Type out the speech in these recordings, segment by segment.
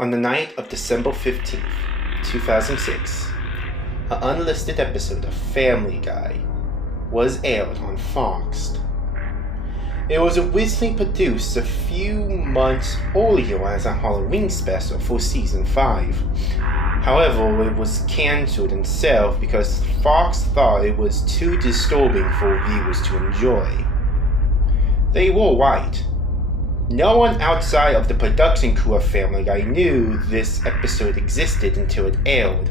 On the night of December 15th, 2006, an unlisted episode of Family Guy was aired on Fox. It was originally produced a few months earlier as a Halloween special for season 5. However, it was cancelled itself because Fox thought it was too disturbing for viewers to enjoy. They were right. No one outside of the production crew of Family Guy knew this episode existed until it aired.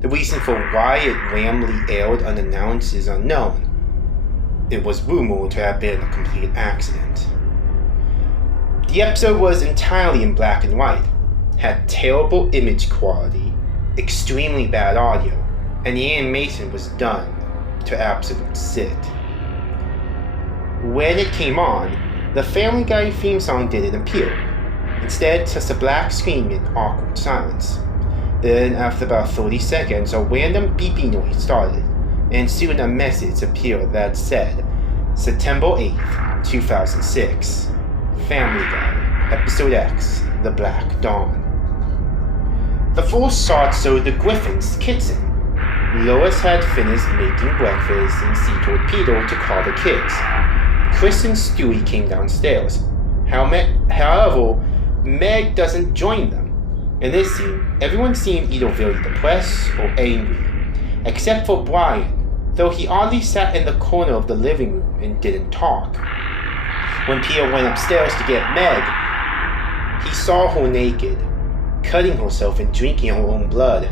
The reason for why it randomly aired unannounced is unknown. It was rumored to have been a complete accident. The episode was entirely in black and white, had terrible image quality, extremely bad audio, and the animation was done to absolute sit. When it came on, the Family Guy theme song didn't appear. Instead, just a black screen in awkward silence. Then, after about 30 seconds, a random beeping noise started, and soon a message appeared that said, September 8th, 2006, Family Guy, Episode X, The Black Dawn. The first shot showed the Griffin's kitchen. Lois had finished making breakfast and she told Peter to call the kids. Chris and Stewie came downstairs. However, Meg doesn't join them. In this scene, everyone seemed either very depressed or angry, except for Brian, though he oddly sat in the corner of the living room and didn't talk. When Peter went upstairs to get Meg, he saw her naked, cutting herself and drinking her own blood.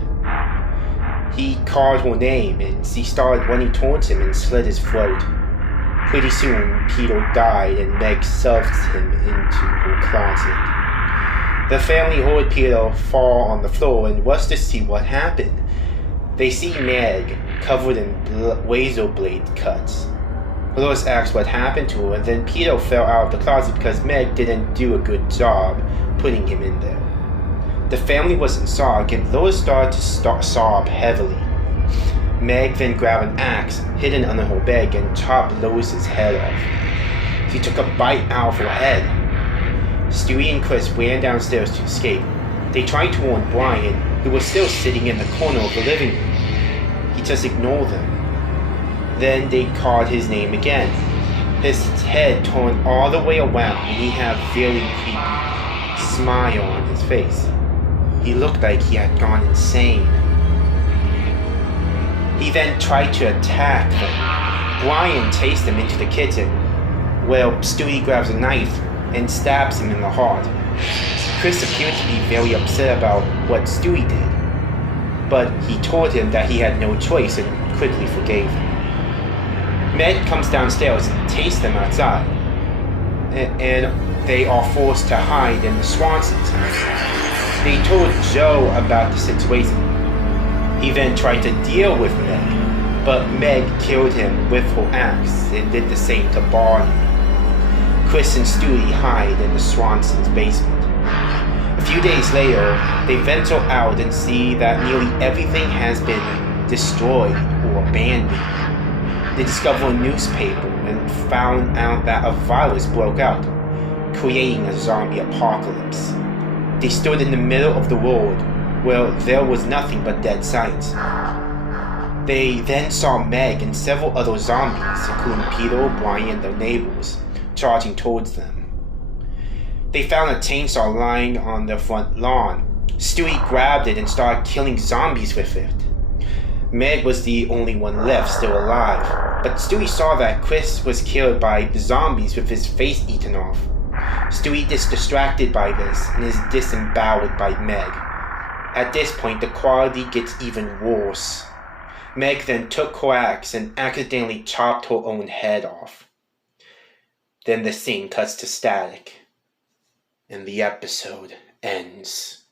He called her name and she started running towards him and slit his throat. Pretty soon, Peter died and Meg shoved him into her closet. The family heard Peter fall on the floor and rushed to see what happened. They see Meg covered in razor blade cuts. Lois asked what happened to her, and then Peter fell out of the closet because Meg didn't do a good job putting him in there. The family was in shock and Lois started to sob heavily. Meg then grabbed an axe hidden under her bed and chopped Lois's head off. She took a bite out of her head. Stewie and Chris ran downstairs to escape. They tried to warn Brian, who was still sitting in the corner of the living room. He just ignored them. Then they called his name again. His head turned all the way around and he had a very creepy smile on his face. He looked like he had gone insane. He then tried to attack them. Brian chased him into the kitchen. Well, Stewie grabs a knife and stabs him in the heart. Chris appeared to be very upset about what Stewie did, but he told him that he had no choice and quickly forgave him. Meg comes downstairs and takes them outside, and they are forced to hide in the Swanson's house. They told Joe about the situation. He then tried to deal with Meg, but Meg killed him with her axe and did the same to Barney. Chris and Stewie hide in the Swanson's basement. A few days later, they venture out and see that nearly everything has been destroyed or abandoned. They discover a newspaper and found out that a virus broke out, creating a zombie apocalypse. They stood in the middle of the road where there was nothing but dead signs. They then saw Meg and several other zombies, including Peter, Brian, and their neighbors, charging towards them. They found a chainsaw lying on their front lawn. Stewie grabbed it and started killing zombies with it. Meg was the only one left still alive, but Stewie saw that Chris was killed by the zombies with his face eaten off. Stewie is distracted by this and is disemboweled by Meg. At this point, the quality gets even worse. Meg then took her axe and accidentally chopped her own head off. Then the scene cuts to static, and the episode ends.